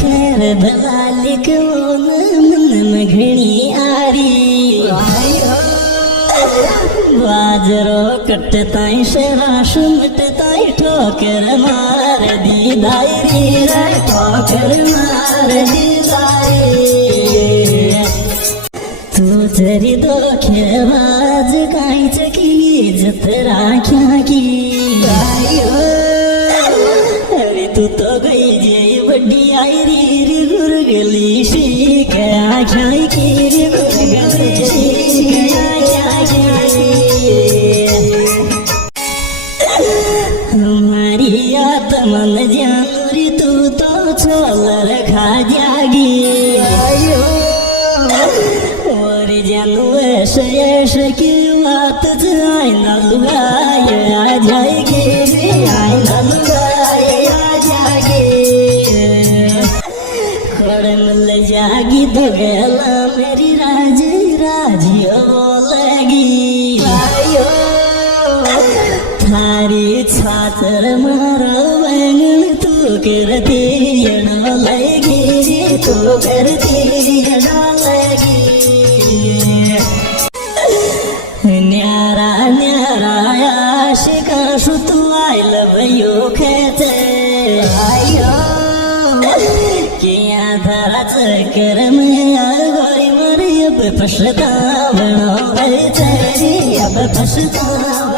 खैर भला लिखो मन घणी आरी बाजरो कटताई शराश मटताई ठोकर मार दी दायरी रे ठोकर मार दी दायरी तू जरी धोखेबाज कांच की इज्जत राख्या की अरे तू तो गई जे बड़ी आयरी रे गुरगली शीख आख्या की रे गुरगली शीख हमारी आत्मन जानूरी तू तो छोल रखा जागी और जानू ऐसे ऐसे की बात जाए न लुगाए आ जाएगी रे आए न लुगाए आ जाएगी खड़े मिल जागी तो गला मेरी राजी राजी बोलेगी थारी छातर मारो बैंगन तू करती डालेगी तू करती डालेगी न्यारा न्यारा आशिका तू आई लव यू कहते आयो किया धारा चक्कर में गोरी मरी अब पछतावना अब पछतावना